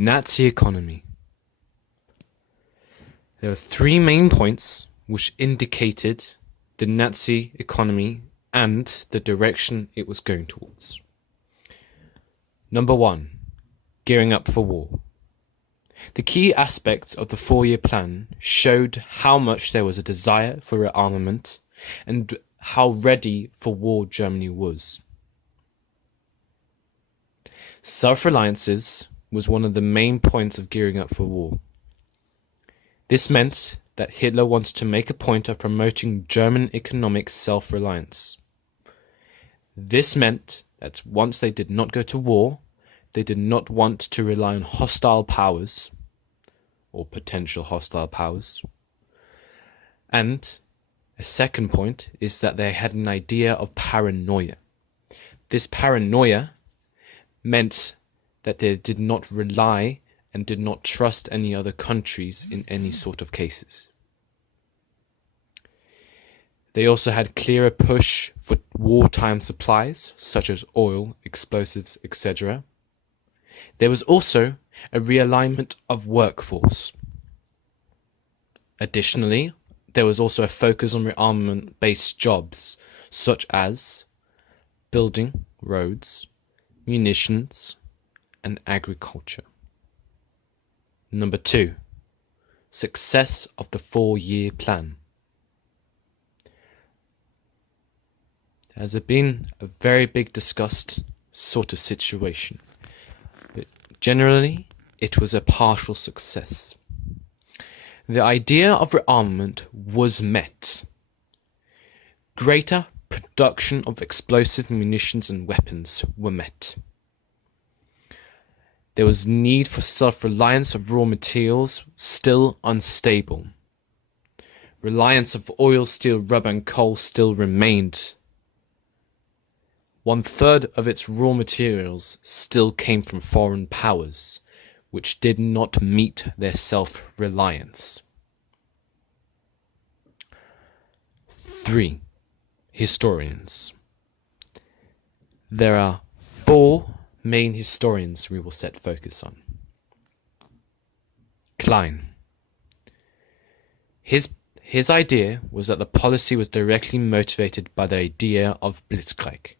Nazi economy. There are three main points which indicated the Nazi economy and the direction it was going towards. Number 1, gearing up for war. The key aspects of the 4-year plan showed how much there was a desire for rearmament and how ready for war Germany was. Self-reliance was one of the main points of gearing up for war. This meant that Hitler wanted to make a point of promoting German economic self-reliance. This meant that once they did not go to war, they did not want to rely on hostile powers, or potential hostile powers. And a second point is that they had an idea of paranoia. This paranoia meant that they did not rely and did not trust any other countries in any sort of cases. They also had clearer push for wartime supplies, such as oil, explosives, etc. There was also a realignment of workforce. Additionally, there was also a focus on rearmament-based jobs, such as building roads, munitions, and agriculture. Number 2, success of the 4-year plan. There has been a very big discussed sort of situation, but generally it was a partial success. The idea of rearmament was met. Greater production of explosive munitions and weapons were met. There was need for self-reliance of raw materials, still unstable. Reliance of oil, steel, rubber and coal still remained. 1/3 of its raw materials still came from foreign powers, which did not meet their self-reliance. 3. Historians. There are 4 main historians we will set focus on. Klein. His idea was that the policy was directly motivated by the idea of Blitzkrieg.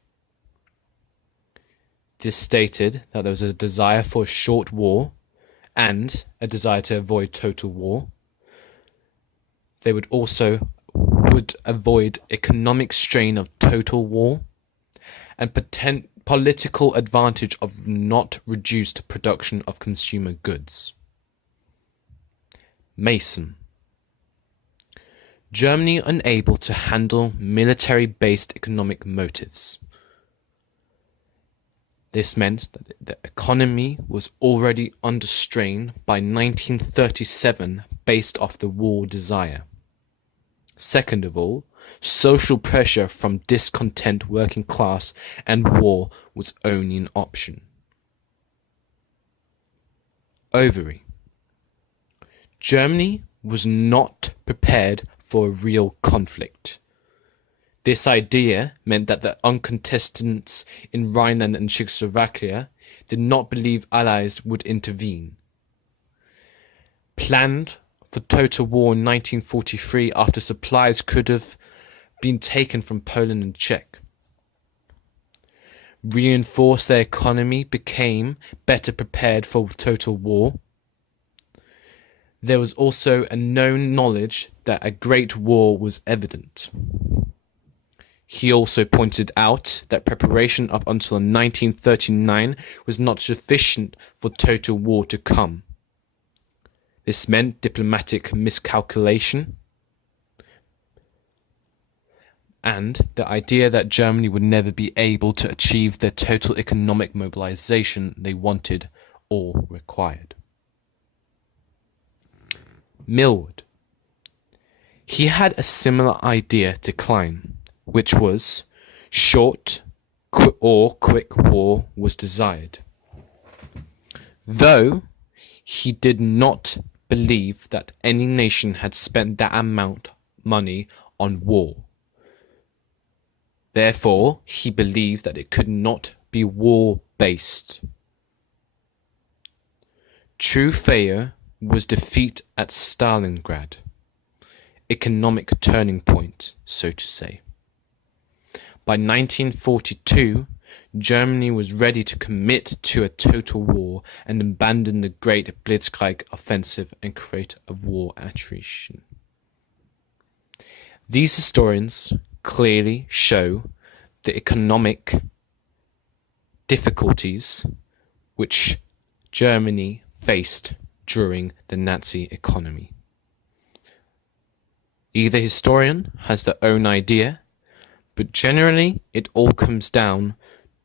This stated that there was a desire for a short war and a desire to avoid total war. They would avoid economic strain of total war and political advantage of not reduced production of consumer goods. Mason. Germany unable to handle military-based economic motives. This meant that the economy was already under strain by 1937 based off the war desire. Second of all, social pressure from discontent working class and war was only an option. Overy. Germany was not prepared for a real conflict. This idea meant that the uncontestants in Rhineland and Czechoslovakia did not believe Allies would intervene. Planned for total war in 1943 after supplies could have been taken from Poland and Czech. Reinforced their economy, became better prepared for total war. There was also a known knowledge that a great war was evident. He also pointed out that preparation up until 1939 was not sufficient for total war to come. This meant diplomatic miscalculation and the idea that Germany would never be able to achieve the total economic mobilization they wanted or required. Millward. He had a similar idea to Klein, which was short or quick war was desired. Though he did not believe that any nation had spent that amount of money on war. Therefore, he believed that it could not be war-based. True failure was defeat at Stalingrad, economic turning point, so to say. By 1942, Germany was ready to commit to a total war and abandon the Great Blitzkrieg offensive and create a war attrition. These historians clearly show the economic difficulties which Germany faced during the Nazi economy. Either historian has their own idea, but generally it all comes down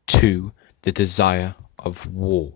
to the desire of war.